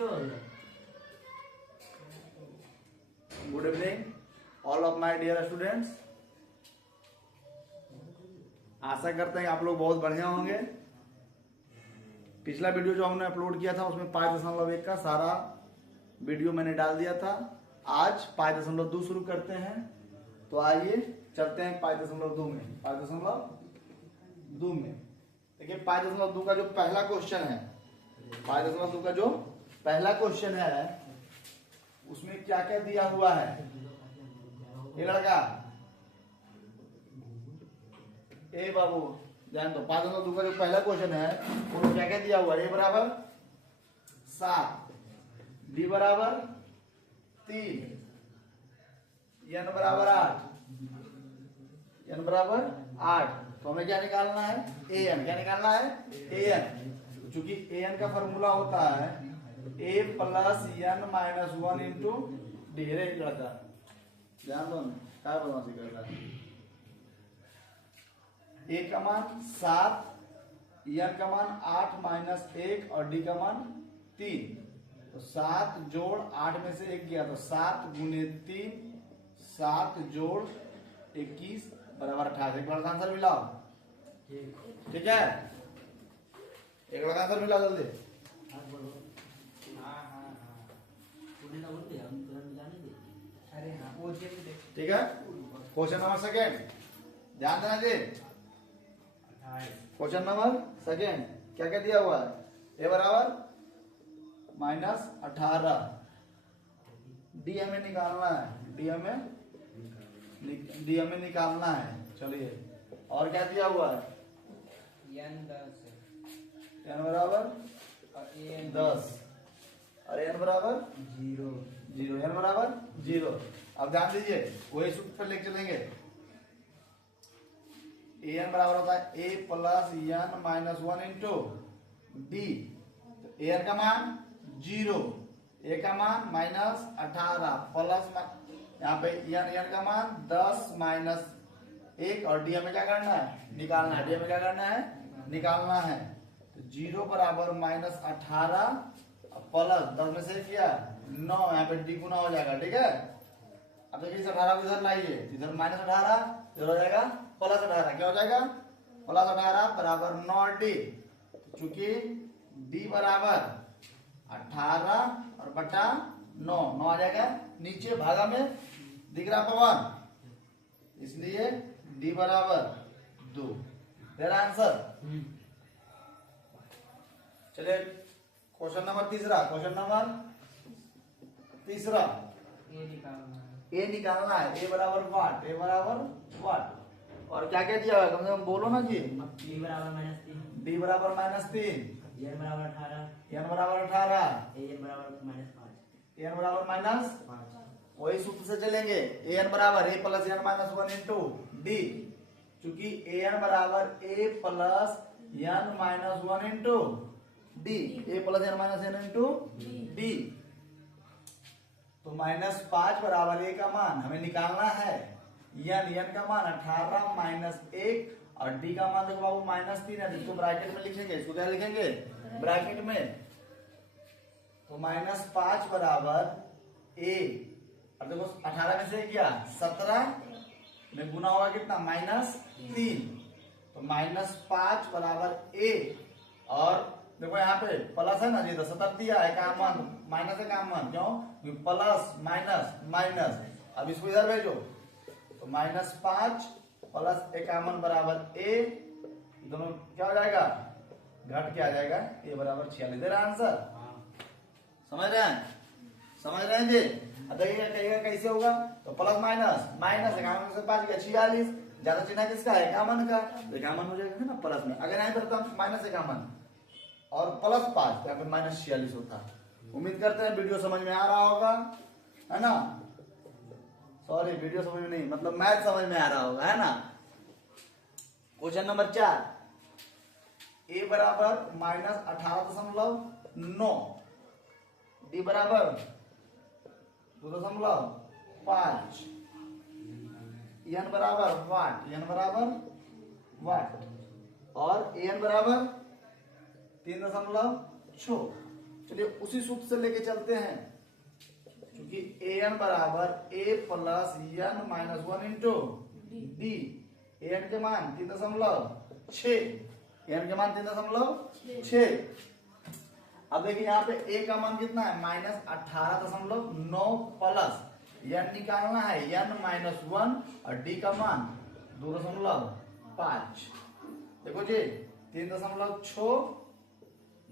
Good evening all of my dear students. आशा करते हैं आप लोग बहुत बढ़िया होंगे। पिछला वीडियो जो हमने अपलोड किया था उसमें 5.1 का सारा वीडियो मैंने डाल दिया था। आज 5.2 शुरू करते हैं। तो आइए चलते हैं 5.2 में। 5.2 में देखिए 5.2 का जो पहला क्वेश्चन है, 5.2 का जो पहला क्वेश्चन है उसमें क्या क्या दिया हुआ है। ये लड़का ए बाबू ध्यान दो। 5.2 का जो पहला क्वेश्चन है वो क्या क्या दिया हुआ है। ए बराबर 7, डी बराबर 3, एन बराबर 8, एन बराबर 8। तो हमें क्या निकालना है, ए एन। क्या निकालना है, ए एन। चूंकि ए एन का फॉर्मूला होता है a plus n minus 1 into d. लड़का ध्यान दो, क्या बदमाशी कर रहा है। ए का मान 7, एन का मान 8 माइनस 1 और डी का मान 3। तो 7 जोड़ 8 में से 1 गया तो 7 गुने 3, 7 जोड़ 21 बराबर 28। एक लड़का आंसर मिलाओ, ठीक है। एक लड़का आंसर मिलाओ जल्दी। ठीक है। क्वेश्चन नंबर सेकेंड ध्यान देना जी। क्वेश्चन नंबर सेकेंड क्या क्या दिया हुआ है। ए बराबर -18, डी हमें निकालना है। डी हमें निकालना है। चलिए और क्या दिया हुआ है। एन बराबर 10 और एन बराबर 0, एन बराबर 0। अब ध्यान दीजिए वही सूत्र पर लेके चलेंगे। ए एन बराबर होता है a plus n minus 1 into d. तो ए एन का मान 0, ए का मान -18 प्लस यहाँ पे एन का मान 10 माइनस 1 और डी में क्या करना है, निकालना है। डी में क्या करना है, निकालना है। तो 0 बराबर -18 प्लस 10 में से किया 9, यहाँ पे डी गुना हो जाएगा। ठीक है। अब देखिए इस 18 को इधर लाइए, इधर -18 इधर हो जाएगा +18। क्या हो जाएगा, +18 बराबर 9D। चूंकि D बराबर 18 और बटा 9 आ जाएगा नीचे भागा में दिख रहा पवन, इसलिए D बराबर 2। मेरा आंसर। चलिए क्वेश्चन नंबर तीसरा। क्वेश्चन नंबर तीसरा ए निकालना है। ए बराबर वाट, ए बराबर वाट। और क्या क्या दिया हुआ कम से कम बोलो ना जी। डी बराबर -3, डी बराबर -3, एन बराबर 18, एन बराबर 18, एन बराबर -5, एन बराबर -5। 5। वही सूत्र से चलेंगे। ए एन बराबर a plus n minus 1 into d. चूंकि ए एन बराबर a plus n minus 1 into d, a plus n minus n into d. तो -5 बराबर ए का मान हमें निकालना है। एन का मान 18 माइनस 1 और डी का मान देखो बाबू -3 है। इसको ब्रैकेट में लिखेंगे। इसको क्या लिखेंगे, ब्रैकेट में। तो -5 बराबर ए, अब देखो 18 में से क्या 17 में गुना होगा कितना, -3। तो -5 बराबर ए। और देखो यहाँ पे प्लस है ना जी, तो 17 दिया है काम मान, माइनस है काम मान। क्यों, प्लस माइनस माइनस। अब इसको इधर भेजो तो -5 प्लस इक्यावन बराबर ए। दोनों क्या हो जाएगा, घट के आ जाएगा। ए बराबर 46। दे रहा आंसर। समझ रहे हैं, समझ रहे हैं जी। अब देखिएगा कहिएगा कैसे होगा। तो प्लस माइनस माइनस 51 से 5 गया 46। ज्यादा चिन्ह किसका है, 51 का। तो 51 हो जाएगा ना प्लस में। अगर यहाँ पर -51 और +5 तो यहाँ पे -46 होता है। उम्मीद करते हैं वीडियो समझ में आ रहा होगा, है ना। सॉरी वीडियो समझ में नहीं, मतलब मैथ समझ में आ रहा होगा, है ना। क्वेश्चन नंबर 4 ए बराबर -18.9, डी बराबर 2.5, एन बराबर वाट, एन बराबर वाट और एन बराबर 3.6। चलिए उसी सूत्र से लेके चलते हैं, क्योंकि ए एन बराबर a plus n minus one into d. A n के मान 3.6, एन के मान 3.6। अब देखिए यहाँ पे ए का मान कितना है -18.9 प्लस एन निकालना है एन माइनस वन और डी का मान 2.5। देखो जी 3.6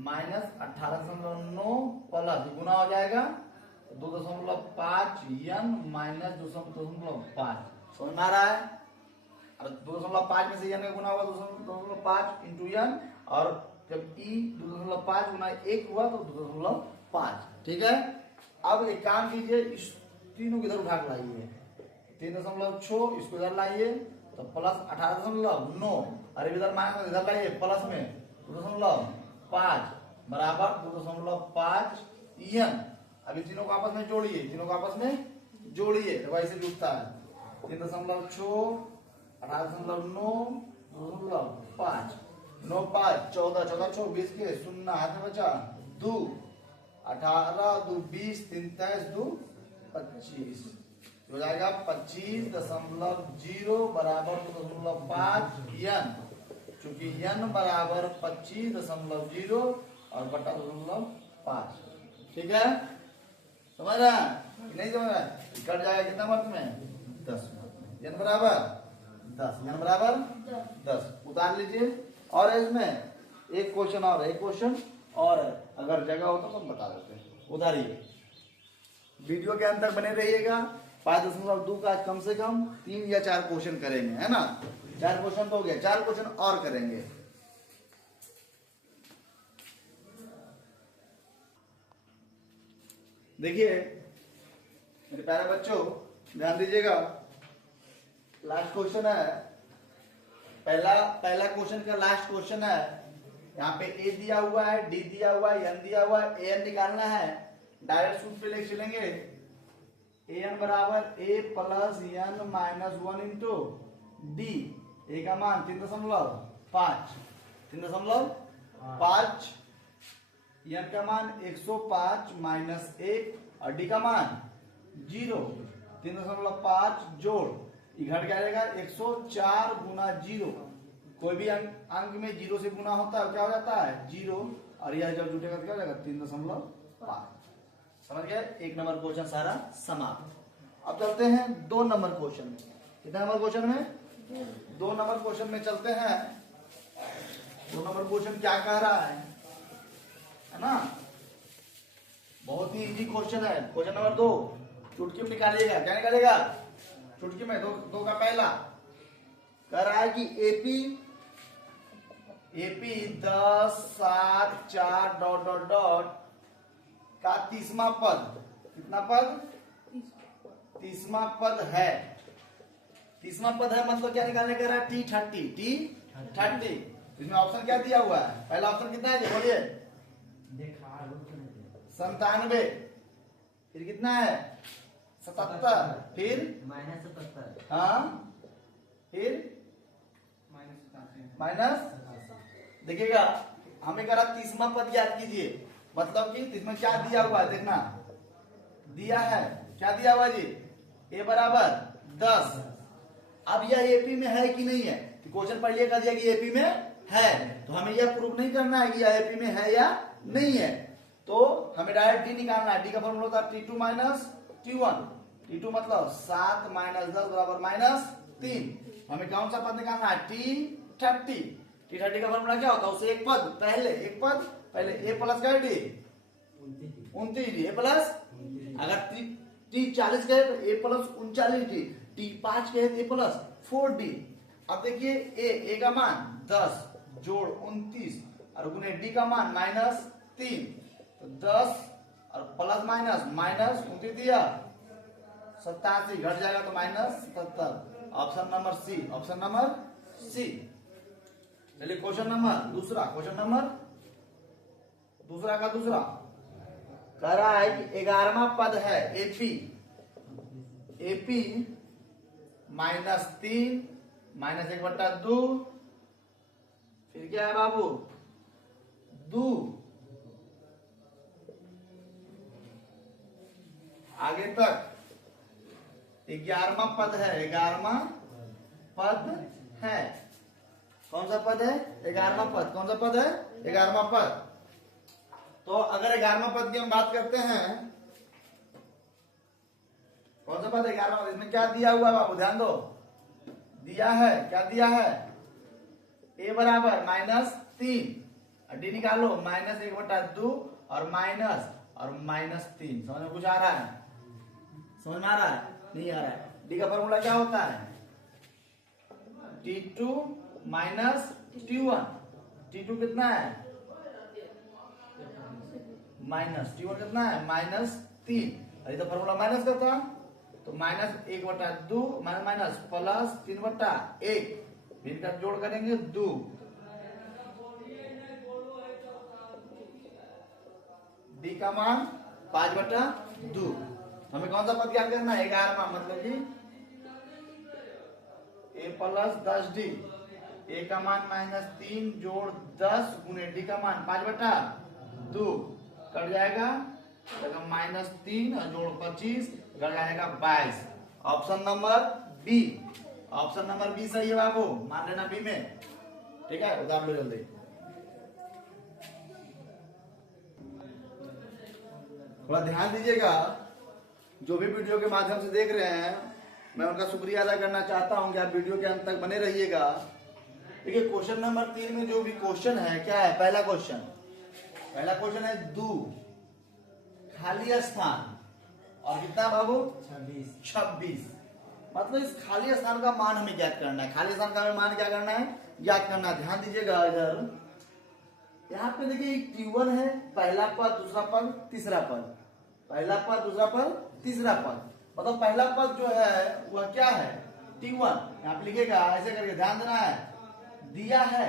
माइनस 18.9 प्लस गुना हो जाएगा 2.5 एन माइनस 2.5। समझ में आ रहा है? अब 2.5 में से एन का गुना होगा 2.5 इंटू एन, और जब ई 2.5 गुना 1 हुआ तो 2.5। ठीक है, अब एक काम कीजिए, इस तीनों को इधर उठा के लाइए। 3.6 इसको इधर लाइए तो प्लस 18.9, अरे इधर माइनस इधर लाइए प्लस में 2.5 बराबर 2.5 एन। अभी तीनों को आपस में जोड़िए, तीनों को आपस में जोड़िए तो वैसे जुड़ता है 3.6 18.9 2.5 9 5 14 14 24 के शून्य हाथ में बचा 2 18 2 20 23 2 25 हो जाएगा 25.0 बराबर 2.5 एन। चूंकि एन बराबर 25.0 और बटा 2.5। ठीक है, समझ रहा है कि नहीं समझ रहा है? कट जाएगा कितना मार्क में 10 मार्क। एन बराबर 10, एन बराबर 10 उतार लीजिए। और इसमें एक क्वेश्चन और है, एक क्वेश्चन और है, अगर जगह हो तो हम बता देते हैं। उतारिए, वीडियो के अंत तक बने रहिएगा। 5.2 का कम से कम 3 या 4 क्वेश्चन करेंगे, है ना? 4 क्वेश्चन तो हो गया, 4 क्वेश्चन और करेंगे। देखिए मेरे प्यारे बच्चों, ध्यान दीजिएगा। लास्ट क्वेश्चन है, पहला क्वेश्चन का लास्ट क्वेश्चन है। यहाँ पे ए दिया हुआ है, डी दिया हुआ है, एन दिया हुआ है, एन निकालना है। डायरेक्ट सूत्र पे लेके चलेंगे। ए एन बराबर a plus n minus 1 into d. A का मान 3.5, 3.5, एन का मान 105 माइनस 1 और डी का मान 0। 3.5 जोड़ घट क्या रहेगा 104 गुना 0। कोई भी अंक में 0 से गुना होता है क्या हो जाता है 0, और यह जब जुटेगा तो क्या हो जाएगा 3.5। समझ गए? 1 नंबर क्वेश्चन सारा समाप्त। अब चलते हैं 2 नंबर क्वेश्चन में। कितने नंबर क्वेश्चन में? 2 नंबर क्वेश्चन में चलते हैं। 2 नंबर क्वेश्चन क्या कह रहा है ना? बहुत ही इजी क्वेश्चन है। क्वेश्चन नंबर 2 चुटकी में निकालिएगा। क्या निकालेगा? चुटकी में 2 का पहला कह रहा है कि एपी 10 7 4 डॉट डॉट डॉट का 30वां पद, कितना पद? 30वां पद है। 30वां पद है मतलब क्या निकालने कह रहा है? T30। इसमें ऑप्शन क्या दिया हुआ है? पहला ऑप्शन कितना है बोलिए? 97। फिर कितना है? 77। फिर -77। हाँ, फिर माइनस। देखिएगा हमें कह रहा 30वां पद याद कीजिए, मतलब कि इसमें क्या दिया हुआ है देखना। दिया है, क्या दिया हुआ जी? ए बराबर 10। अब यह एपी में है कि नहीं है? क्वेश्चन पढ़िए, कह दिया कि एपी में है, तो हमें यह प्रूव नहीं करना है कि यह एपी में है या नहीं है। तो हमें डायरेक्ट डी निकालना है। डी का फॉर्मूला होता है T2 माइनस T1। T2 मतलब 7 माइनस 10 बराबर -3। हमें कौन सा पद निकालना है? T30। T30 का फॉर्मूला क्या होता है? उससे एक पद पहले ए प्लस क्या है? डी 29 ए प्लस। अगर T40 कहे तो ए प्लस 39 डी। T5 कहे तो ए प्लस 4 डी। अब देखिए ए का मान 10 जोड़ 29 और गुने डी का मान -3, तो 10 और प्लस माइनस 29 दिया 87 घट जाएगा तो -70। Option number C, option number C. चलिए क्वेश्चन नंबर दूसरा, क्वेश्चन नंबर दूसरा का दूसरा कह रहा है कि 11वां पद है एपी -3 -1/2। फिर क्या है बाबू? 2 आगे तक 11वां पद है, 11वां पद है। कौन सा पद है? 11वां पद। कौन सा पद है? 11वां पद। तो अगर 11वां पद की हम बात करते हैं, कौन सा पद है 11वां? इसमें क्या दिया हुआ है बाबू? ध्यान दो, दिया है, क्या दिया है? a बराबर -3, डी निकालो, -1/2 और -3। समझ में कुछ आ रहा है? समझ में आ रहा है? नहीं आ रहा है। डी का फॉर्मूला क्या होता है? T2 -T1। T2 कितना है? T1 कितना है? -3। अरे तो फॉर्मूला माइनस का था, तो -1/2 माइनस +3/1, इनका जोड़ करेंगे 2। डी का मान 5/2। हमें कौन सा पद ज्ञात करना है? 11वां, मतलब कि a + 10d। a का मान -3 जोड़ 10 गुने डी का मान 5/2, कट जाएगा -3 और जोड़ 25, कट जाएगा 22। Option number B, option number B सही है बाबू, मान लेना बी में। ठीक है, उतार लो जल्दी। थोड़ा ध्यान दीजिएगा, जो भी वीडियो के माध्यम से देख रहे हैं, मैं उनका शुक्रिया अदा करना चाहता हूं कि आप वीडियो के अंत तक बने रहिएगा। देखिए क्वेश्चन नंबर 3 में जो भी क्वेश्चन है, क्या है? पहला क्वेश्चन है दू खाली स्थान, और कितना बाबू? 26। मतलब इस खाली स्थान का मान हमें ज्ञात करना है। खाली स्थान का हमें मान क्या करना है? ज्ञात करना है। ध्यान दीजिएगा, इधर यहाँ पे देखिए T1 है, पहला पद, दूसरा पद, तीसरा पद। पहला पद, दूसरा पद, तीसरा पद। मतलब पहला पद जो है वह क्या है? T1। यहाँ पे लिखेगा ऐसे करके, ध्यान देना है। दिया है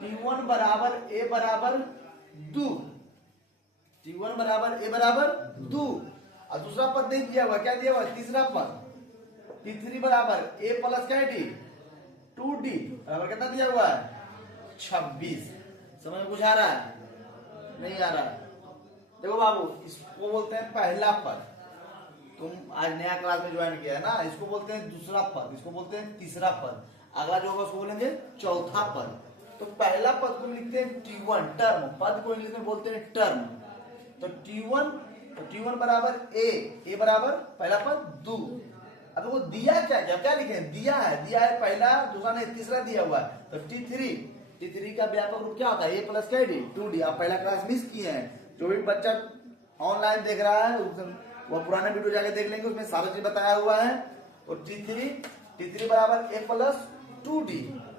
T1 बराबर a बराबर 2, T1 बराबर a बराबर 2, और दूसरा पद नहीं दिया हुआ। क्या दिया हुआ? तीसरा पद, T3 बराबर a प्लस क्या है? 2d बराबर कितना दिया हुआ है? 26। समझ में कुछ आ रहा है? नहीं आ रहा है? देखो बाबू, इसको बोलते हैं पहला पद। तुम आज नया क्लास में ज्वाइन किया है ना, इसको बोलते हैं दूसरा पद, इसको बोलते हैं तीसरा पद। अगला जो होगा उसको बोलेंगे चौथा पद। तो पहला पद को लिखते हैं T1, टर्म। पद को इंग्लिश में बोलते हैं टर्म। तो T1 बराबर a बराबर पहला पद 2। अब वो दिया क्या लिखे? दिया है पहला, दूसरा नहीं, तीसरा दिया हुआ है। तो T3 का व्यापक रूप क्या होता है? a प्लस क्या है? 2d। आप पहला क्लास मिस किए हैं। जो भी बच्चा ऑनलाइन देख रहा है वो पुराने वीडियो जाके देख लेंगे, उसमें सारा चीज बताया हुआ है। तो T3 बराबर a प्लस 2d,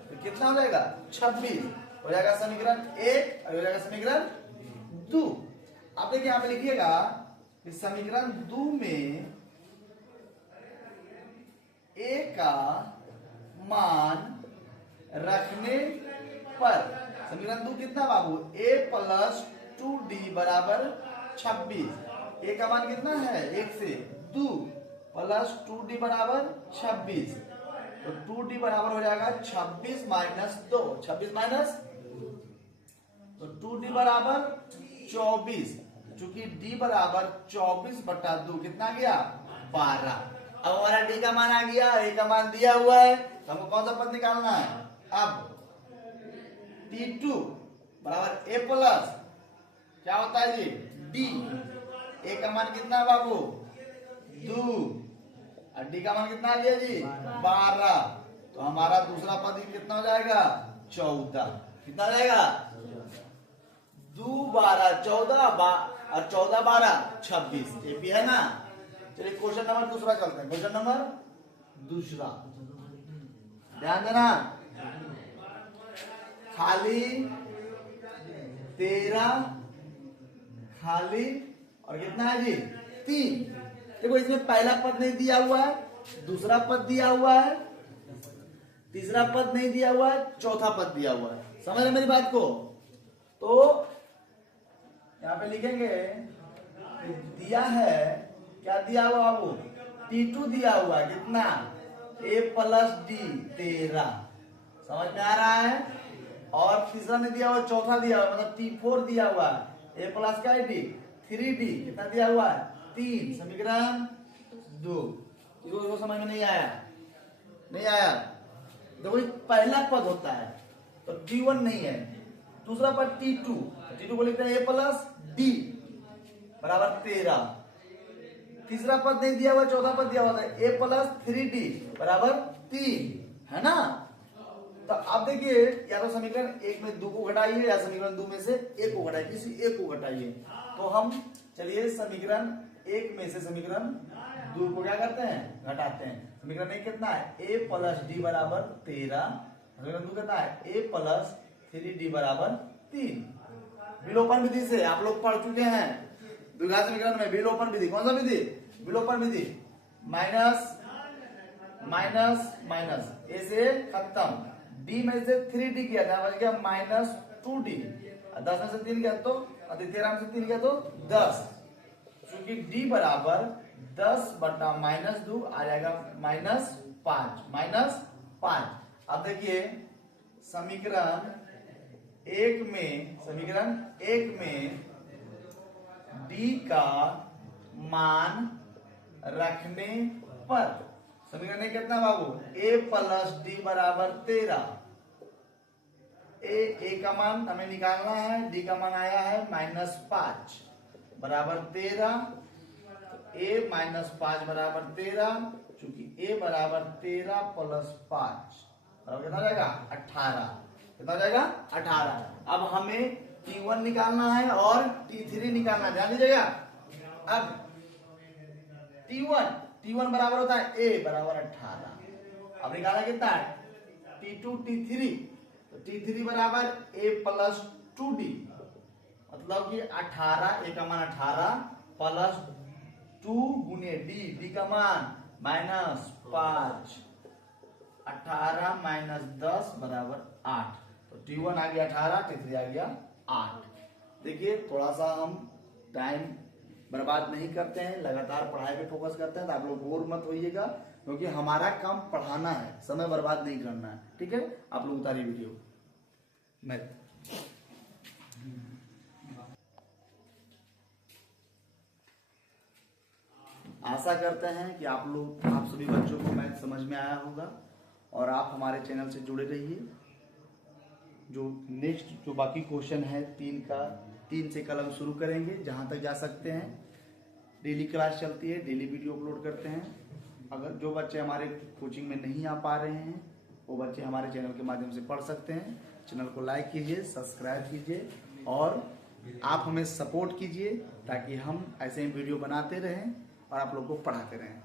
तो कितना हो जाएगा? 26 हो जाएगा समीकरण 1, और हो जाएगा समीकरण 2। आप देखिए यहाँ पे लिखिएगा, इस समीकरण 2 में a का मान रखने पर समीकरण 2 कितना बाबू? a प्लस 2d बराबर 26। a का मान कितना है? 1 से 2 प्लस 2d बराबर 26। तो 2d बराबर हो जाएगा 26 माइनस 2, 26 माइनस, तो 2d बराबर 24। चूंकि d बराबर 24/2 कितना गया? 12। अब हमारा d का मान आ गया, a का मान दिया हुआ है, तो हमको कौन सा पद निकालना है? अब T2 बराबर a प्लस क्या होता है जी? d। a का मान कितना है बाबू? 2, और d का मान कितना आ गया जी? 12। तो हमारा दूसरा पद कितना हो जाएगा? 14। कितना हो जाएगा? 2 12 14 और 14 12 26। ये भी है ना। चलिए क्वेश्चन नंबर दूसरा चलते हैं। क्वेश्चन नंबर दूसरा, ध्यान देना। खाली 13, खाली और कितना है जी? 3। देखो इसमें पहला पद नहीं दिया हुआ है, दूसरा पद दिया हुआ है, तीसरा पद नहीं दिया हुआ है, चौथा पद दिया हुआ है। समझ रहे मेरी बात को? तो यहाँ पे लिखेंगे, दिया है, क्या दिया हुआ बाबू? T2 दिया हुआ है, कितना? a plus d 13। समझ में आ रहा है? और तीसरा नहीं दिया हुआ, चौथा दिया हुआ, मतलब T4 दिया हुआ है, a प्लस क्या है? d 3d। कितना दिया हुआ है? 3 समीकरण 2। इसको समझ में नहीं आया? नहीं आया? देखो ये पहला पद होता है तो T1 नहीं है, दूसरा पद T2, T2 को लिखते हैं a प्लस डी बराबर 13। तीसरा पद नहीं दिया हुआ, चौथा पद दिया हुआ था a प्लस 3d बराबर 3, है ना? तो आप देखिए, या तो समीकरण 1 में 2 को घटाइए या समीकरण 2 में से 1 को घटाइए, किसी एक को घटाइए। तो हम चलिए समीकरण 1 में से समीकरण 2 को क्या करते हैं, घटाते हैं। समीकरण 1 कितना है, a प्लस डी बराबर 13, समीकरण 2 कितना है, a प्लस 3d बराबर 3। विलोपन विधि से आप लोग पढ़ चुके हैं द्विघात समीकरण में। विलोपन विधि कौन सा विधि, विलोपन विधि, माइनस माइनस माइनस, ए से खत्म, d में से 3d किया था, बच गया माइनस 2d, 10 में से 3 गया तो 13 में से 3 गया तो 10, क्योंकि d बराबर 10 बटा माइनस 2 आ जाएगा माइनस 5। अब देखिए समीकरण 1 में d का मान रखने पर समीकरण कितना बाबू, a प्लस डी बराबर 13। a का मान हमें निकालना है, d का मान आया है माइनस 5 बराबर 13, तो a माइनस 5 बराबर 13, चूंकि a बराबर 13 प्लस 5 बराबर कितना जाएगा 18, कितना जाएगा 18। अब हमें T1 निकालना है और T3 निकालना है, ध्यान दीजिएगा। अब T1 बराबर होता है a बराबर 18, अब निकाला कितना है T2 T3, तो T3 बराबर a प्लस 2d, मतलब कि 18, a का मान 18 प्लस 2 गुने d का मान माइनस 5, 18 माइनस 10 बराबर 8, तो T1 आ गया 18, T3 आ गया 8। देखिए थोड़ा सा हम टाइम बर्बाद नहीं करते हैं, लगातार पढ़ाई पे फोकस करते हैं, तो आप लोग बोर मत होइएगा, क्योंकि हमारा काम पढ़ाना है, समय बर्बाद नहीं करना है, ठीक है? आप लोग उतारिए वीडियो। आशा करते हैं कि आप सभी बच्चों को मैथ समझ में आया होगा और आप हमारे चैनल से जुड़े रहिए। जो नेक्स्ट जो बाकी क्वेश्चन है 3 से कल हम शुरू करेंगे, जहां तक जा सकते हैं। डेली क्लास चलती है, डेली वीडियो अपलोड करते हैं। अगर जो बच्चे हमारे कोचिंग में नहीं आ पा रहे हैं वो बच्चे हमारे चैनल के माध्यम से पढ़ सकते हैं। चैनल को लाइक कीजिए, सब्सक्राइब कीजिए और आप हमें सपोर्ट कीजिए, ताकि हम ऐसे ही वीडियो बनाते रहें और आप लोग को पढ़ाते रहें।